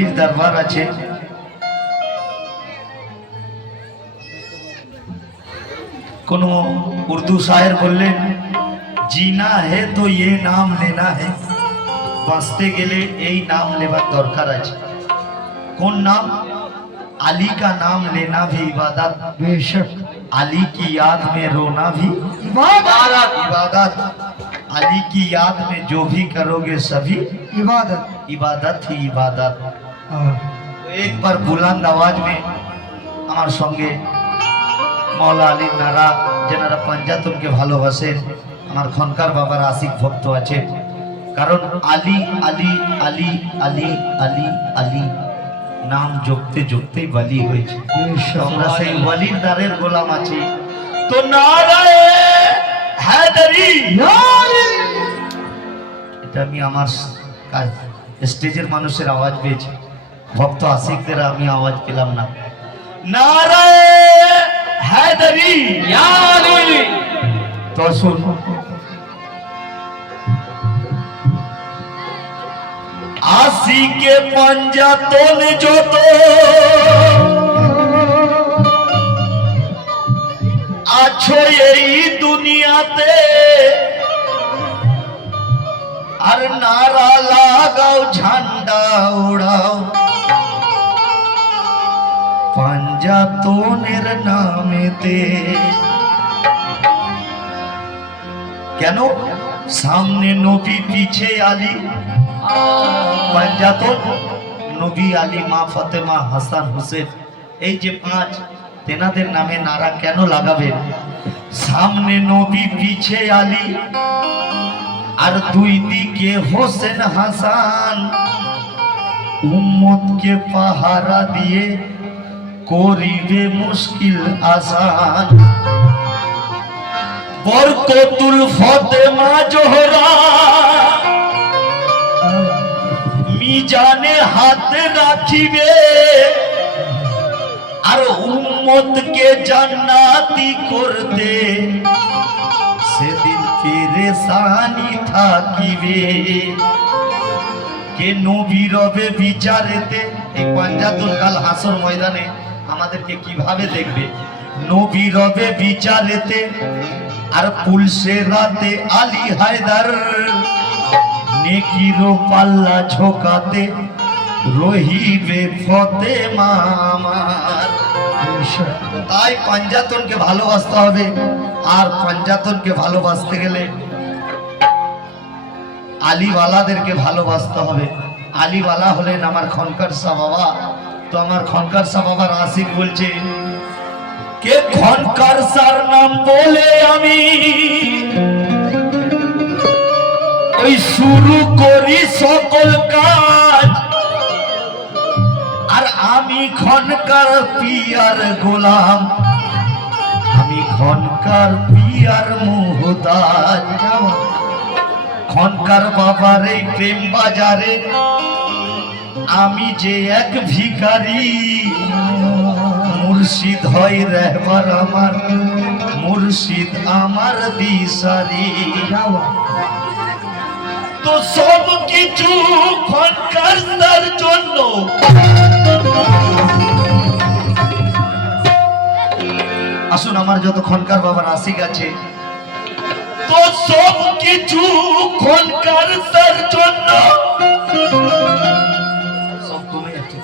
वलिर दरबार আছে কোনো उर्दू शायर बोलें जीना है तो ये नाम लेना है বাঁচতে গেলে এই নাম लेवार दरकार আছে कौन नाम अली का नाम लेना भी इबादत बेशक अली की याद में रोना भी इबादत इबादत अली की याद में जो भी करोगे सभी इबादत इबादत ही इबादत तो एक बार बुलंद आवाज में हमारे संगे मौला अली नारा जेनारा पंजातन के भालोबासेन हमार खनकार बाबार आशिक भक्त आछे कारण अली अली अली अली अली अली नाम जोगते जोगते बली হয়েছে আমরা সেই ওয়ালির দারের গোলাম আছি তো নারায়ে হায়দারি এটা আমি আমার স্টেজের মানুষের আওয়াজ পেয়েছি ভক্ত আশিকদের আমি আওয়াজ পেলাম না নারায়ে হায়দারি ইয়া আলী তো শুন आशी के पंजा तोले जो तो आछो यही दुनियाते और नारा लगाओ झंडा उड़ाओ पंजा तोनेर नामेते केनो सामने नबी पीछे आली पंजातन नबी आली मा फातेमा हासान हुसैन এই যে পাঁচ তেনাদের নামে নারা কেন লাগাবেন সামনে নবী পিছে আলী আর দুই দিকে হোসেন হাসান উম্মতকে পাহারা দিয়ে করিবে মুশকিল আসান বরকতুল ফাতেমা জোহরা जाने हाथ राखिबे और उम्मत के जन्नती करते से दिन परेशानी থাকিবে কে নবী রবে বিচারেতে এই পাঞ্জাতুল কাল হাসর ময়দানে আমাদেরকে কিভাবে দেখবে নবী রবে বিচারেতে আর পুলসে রাতে আলী হায়দার নেকিরো পাল্লা ঝোকাতে রহিবে ফাতেমা আমার তাই পাঞ্জাতনকে ভালোবাসতে হবে আর পাঞ্জাতনকে ভালোবাসতে গেলে আলীওয়ালাদেরকে ভালোবাসতে হবে আলীওয়ালা হলেন আমার খনকার শাহ বাবা তো আমার খনকার শাহ বাবার আশিক বলছে কে খনকার শাহর নাম বলে আমি ওই শুরু করি সকল কাজ আর আমি খনকার পিয়ার গোলাম আমি খনকার পিয়ার মুহতাজ খনকার বাবার এই প্রেম বাজারে আমি যে এক ভিখারি মুর্শিদ হয় রহবার আমার মুর্শিদ আমার দিশারি তো সব কিছু খনকার তার জন্য আসুন আমার যত খনকার বাবার আশিক আছে তো সব কিছু খনকার তার জন্য সব কমে যাচ্ছে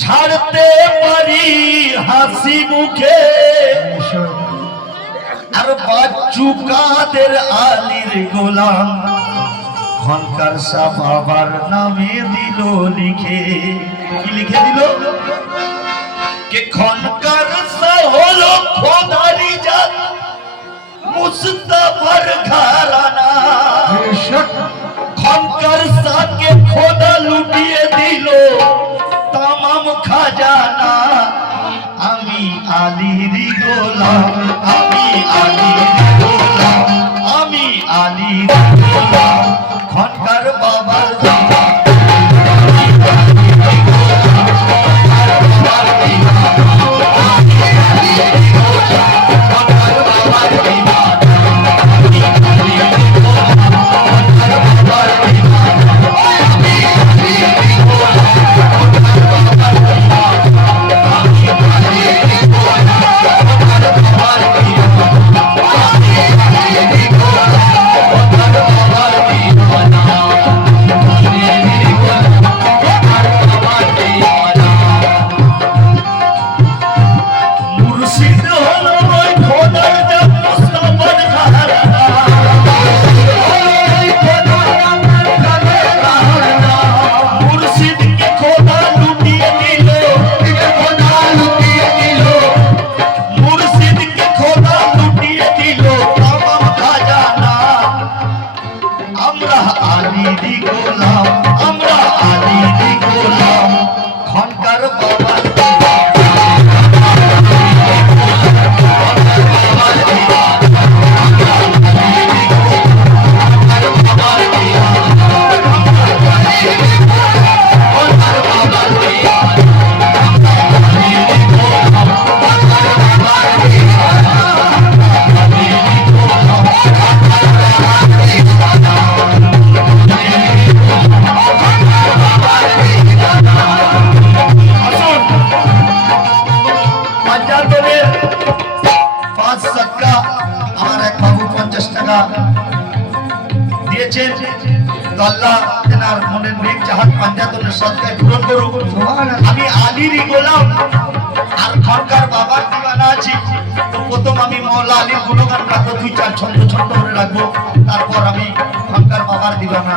ছাড়তে পারি হাসি মুখে আর বাচ্চু কাদের আলীর গোলাম খনকার শাহ বাবার নামে দিল লিখে কি লিখে দিল কে খনকার শাহ হলো খোদারি জাত মুস্তাফার ঘরানা খনকার শাহকে খোদা লুটিয়ে দিল तमाम खजाना আমি আলীর গোলাম আমি আলীর গোলাম আমি আলীর গোলাম খনকার বাবার তো আল্লাহ তেনার মনের নেক চাহাত পাঞ্জাতনের সদকায় পূরণ করুক। আমি আলীরই গোলাম আর খরকার বাবার দিওয়ানা আছি। তো প্রথম আমি মওলা আলীর গুণগান গাবো, 2-4 ছন্দ ছন্দ করে রাখবো, তারপর আমি খরকার বাবার দিওয়ানা।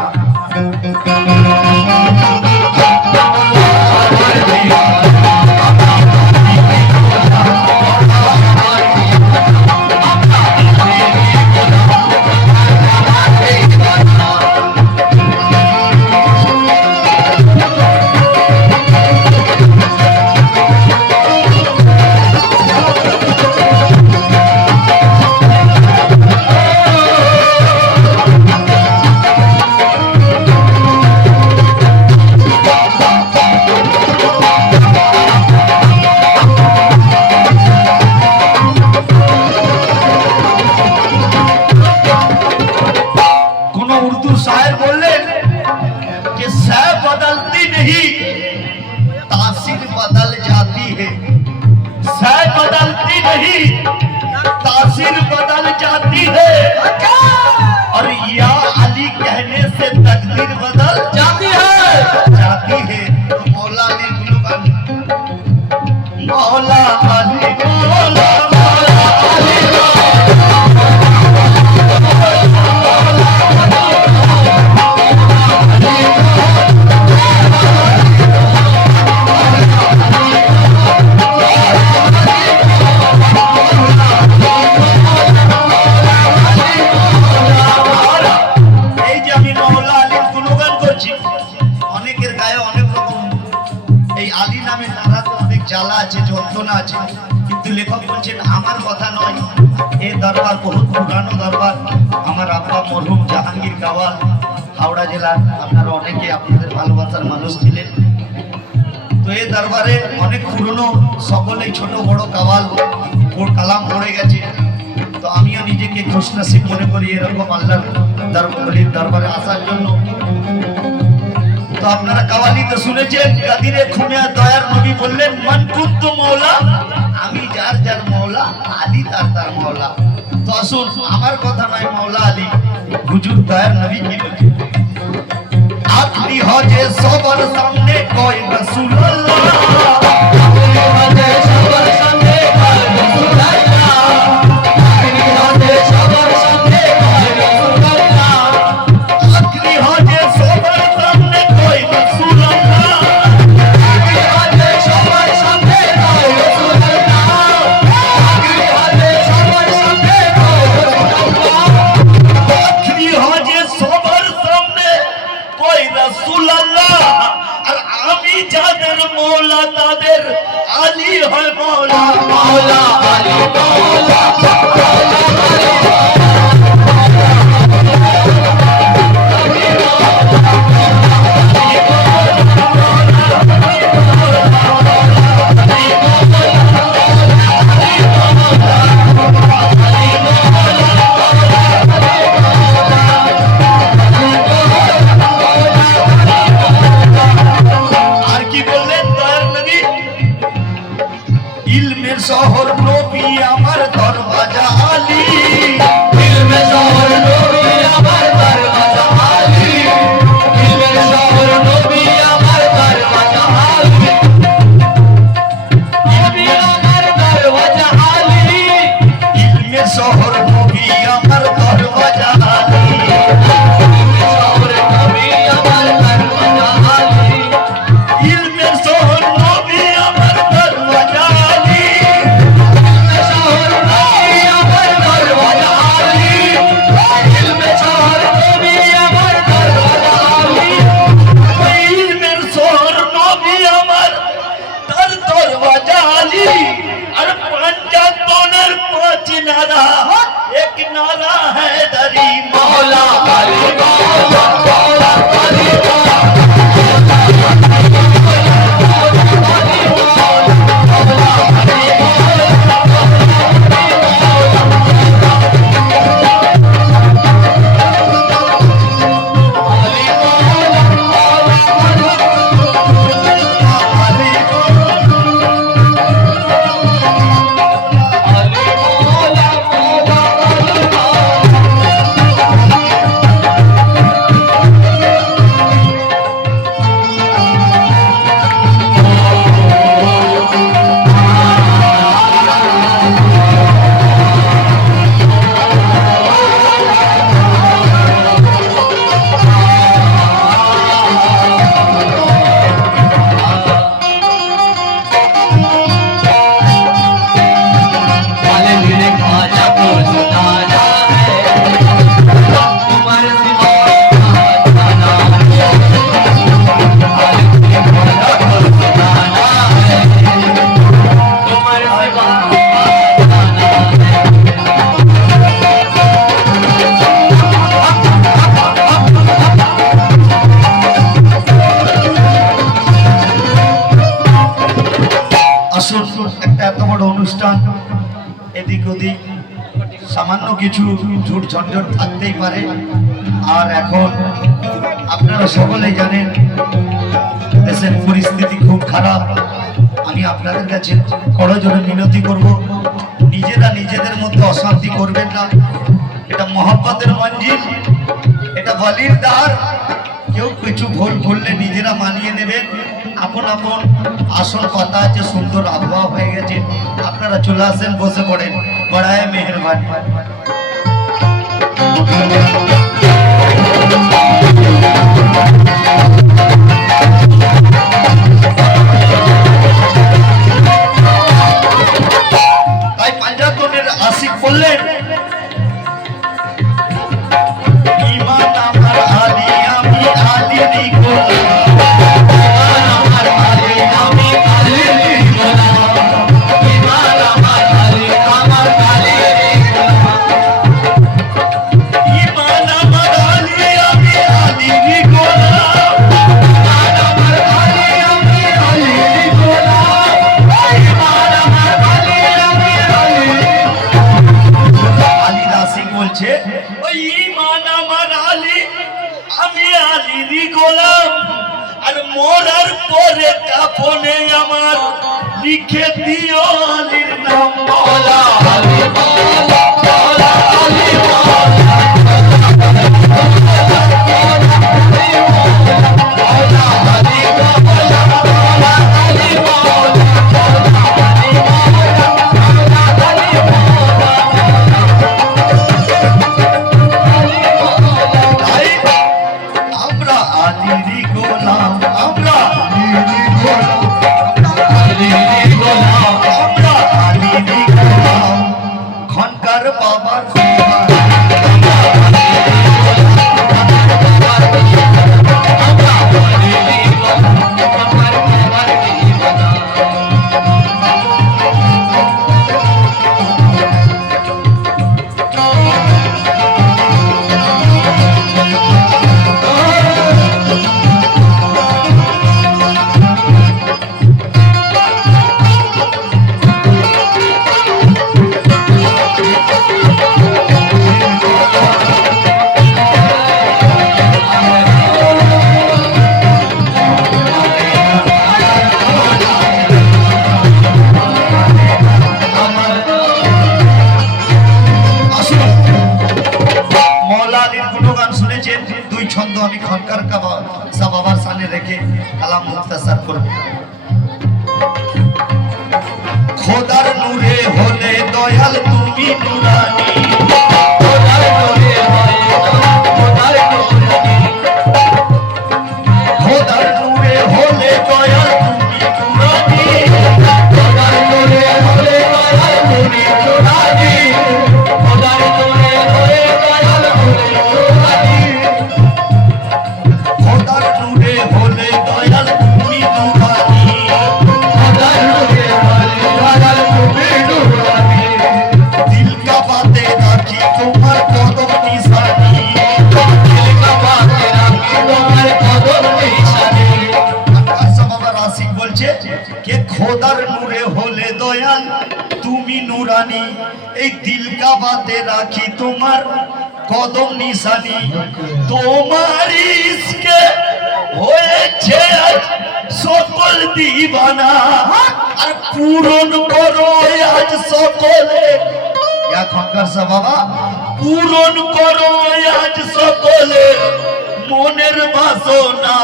কিন্তু লেখক বলছেন আমার কথা নয়, এই দরবার বহুত পুরানো দরবার। আমার আব্বা মরহুম জাহাঙ্গীর কাওয়াল হাওড়া জেলার, আপনারা অনেকে আপনাদের ভালোবাসার মানুষ ছিলেন। তো এই দরবারে অনেক পুরনো, সকলেই ছোট বড় কাওয়াল কালাম পড়ে গেছে। তো আমিও নিজেকে খুশনসিব মনে করি এরকম আল্লাহর দরবারে আসার জন্য। তো আপনারা কাওয়ালি তো শুনেছেন, কাদিরে খুমিয়া দয়ার নবী বললেন মান কুন্তু মওলা, আমি যার যার মওলা, আলী তার তার মওলা। তো আসুন, আমার কথা নয়, মওলা আলী হুজুর দয়ার নবী কি বলে, আপনি হজে সবার সামনে কয় রাসূলুল্লাহ, আপনি হজে সবার সামনে কয় রাসূলুল্লাহ, আপনি হজে সবার সামনে কয় রাসূলুল্লাহ, আপনি হজে সবার সামনে কয় রাসূলুল্লাহ, আপনি হজে সবার সামনে কয় রাসূলুল্লাহ, আপনি হজে সবার সামনে কয় রাসূলুল্লাহ, আপনি হজে সবার সামনে কয় রাসূলুল্লাহ। আর আমি যাদের মওলা তাদের আলী হয় মওলা, মওলা আলী মওলা, মওলা আলী শহর নবী আমার দরওয়াজা আলী, ইলমে শহর নবী আমার দরওয়াজা আলী, ইলমে শহর নবী আমার দরওয়াজা আলী, নবী আমার দরওয়াজা আলী, ইলমে শহর নবী আমার দরওয়াজা আলী, ইলমে শহর নবী আমার দরওয়াজা আলী, ইলমে শহর নবী আমার দরওয়াজা আলী। এত বড় অনুষ্ঠান, এদিক ওদিক সামান্য কিছু ঝুট ঝঞ্ঝট থাকতেই পারে। আর এখন আপনারা সকলেই জানেন দেশের পরিস্থিতি খুব খারাপ। আমি আপনাদের কাছে করজোড়ে মিনতি করব, নিজেরা নিজেদের মধ্যে অশান্তি করবেন না। এটা মহব্বতের মঞ্জিল, এটা বলির দ্বার। কেউ কিছু ভুল করলে নিজেরা মানিয়ে নেবেন। আপন আপন আসল কথা আছে, সুন্দর আবহাওয়া হয়ে গেছে, আপনারা চলে আসেন, বসে পড়েন। বড়ায় মেহরবানি। তাই পাঞ্জাতনের আশিক বললেন, ইমান আমার আলী, আমি আলীরই গোলাম। ইমান আমার আলী, আমি আলীরই গোলাম। ইমান আমার আলী, আমার আলীরই গোলাম। ইমান আমার আলী, আমি আলীরই গোলাম। ইমান আমার আলী, আমি আলীরই গোলাম। ইমান আমার আলী, আমি আলীরই আলী দাসিক বলছে, ওই ইমান আমার আলী, আমি আলীরই গোলাম। আর মরার পরে কাফনে আমার লিখে দিও আলীর নাম। মওলা আলী, মওলা, মওলা আলী, মওলা, মওলা আলী, মওলা, মওলা আলী, মওলা, আমরা আলীরই গোলাম, আমরা আলীরই গোলাম, আলীরই গোলাম, আমরা আলীরই গোলাম। খনকার বাবার সেবা, আমরা আলীরই গোলাম, খনকার বাবার সেবা। মওলা আলীর গুণগান শুনেছেন, দুই ছন্দ আমি খনকার বাবার সামনে রেখে কালাম মুক্তাসার করব। খোদার নূরে হলে দয়াল তুমি নুরানি, খোদার নূরে হলে খোদার নুরানি, খোদার নূরে হলে দয়াল তুমি নুরানি, খোদার নূরে হলে দয়াল তুমি নুরানি, খোদার নূরে হলে দয়াল তুমি নুরানি, খোদার নূরে হলে দয়াল তুমি নুরানি, খোদার নূরে হলে দয়াল তুমি নুরানি। দিল কা বাতে রাখি তোমার কদম নিশানি, দিল কা বাতে রাখি তোমার কদম নিশানি। আকাশ বাবা রাসিক বলছে কে খোদার নূরে হলে দয়াল তুমি নুরানি, এই দিল কা বাতে রাখি তোমার কদম নিশানি। তোমার ইশকে হয়েছে আজ সকল দিবানা, আর পূরণ করো আজ সকলে। এখনকার বাবা পূরণ করো আজ সকলে মনের বাসনা।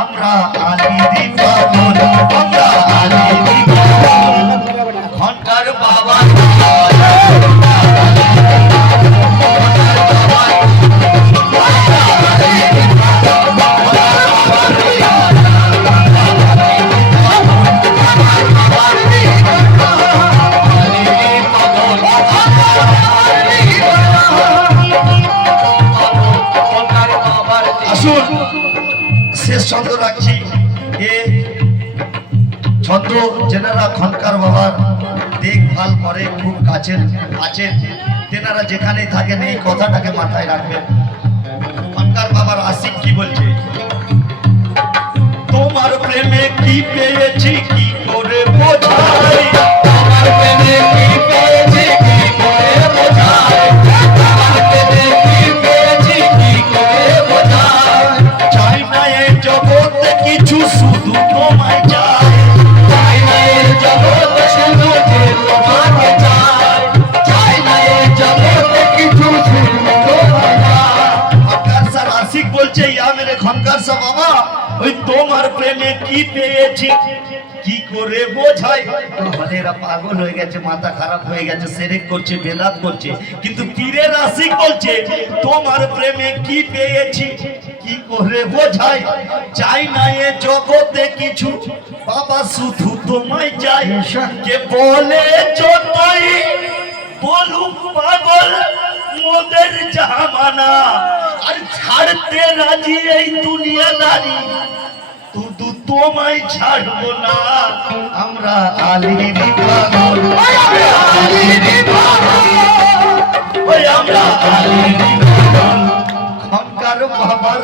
আমরা আলীরই পাগল, আমরা আলীরই পাগল। খনকার বাবা আসুন, শেষ ছন্দ রাখছি। এ ছন্দ যেনারা খনকার বাবার দেখভাল করে, খুব কাছের আছেন, তেনারা যেখানেই থাকেন এই কথাটাকে মাথায় রাখবেন। খনকার বাবার আশিক কি বলছে, তোমার প্রেমে কি পেয়েছি কি করে বোঝাই, তোমার কি পেয়েছি কি করে বোঝাই। মানে এরা পাগল হয়ে গেছে, মাথা খারাপ হয়ে গেছে, সেরেক করছে, বেদাত করছে, কিন্তু পীরের আশিক বলছে তোমার প্রেমে কি পেয়েছি কি করে বোঝাই। চাই না এ জগতে কিছু বাবা, শুধু তোমায় চাই। কে বলে যতই বলুক পাগল মোদের জামানা, আর ছাড়তে রাজি এই দুনিয়াদারি, শুধু তোমায় ছাড়বো না। আমরা আলীর পাগল, ওই আমরা আলীর পাগল, খনকার বাবার